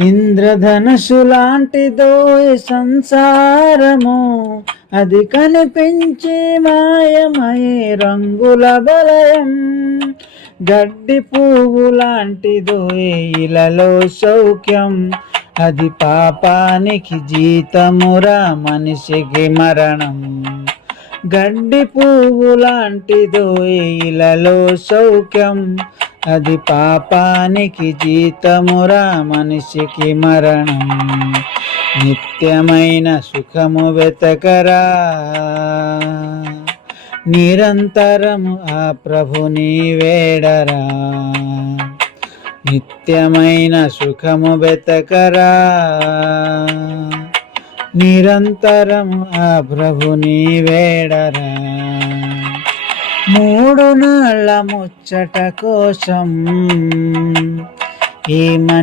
ఇంద్రధనుసు లాంటిదో సంసారము అది కనిపించి మాయమయే రంగుల బలయం గడ్డి పువ్వు లాంటిదో ఇలలో సౌఖ్యం అది పాపానికి జీతమురా మనిషికి మరణం. గడ్డి పువ్వు లాంటిదో ఇలలో సౌఖ్యం అది పాపానికి జీతమురా మనిషికి మరణం. నిత్యమైన సుఖము వెతకరా. నిరంతరము ఆ ప్రభుని వేడరా. నిత్యమైన సుఖము వెతకరా. నిరంతరము ఆ ప్రభుని వేడరా. మూడు నాళ్ళ ముచ్చట కోసం ఈ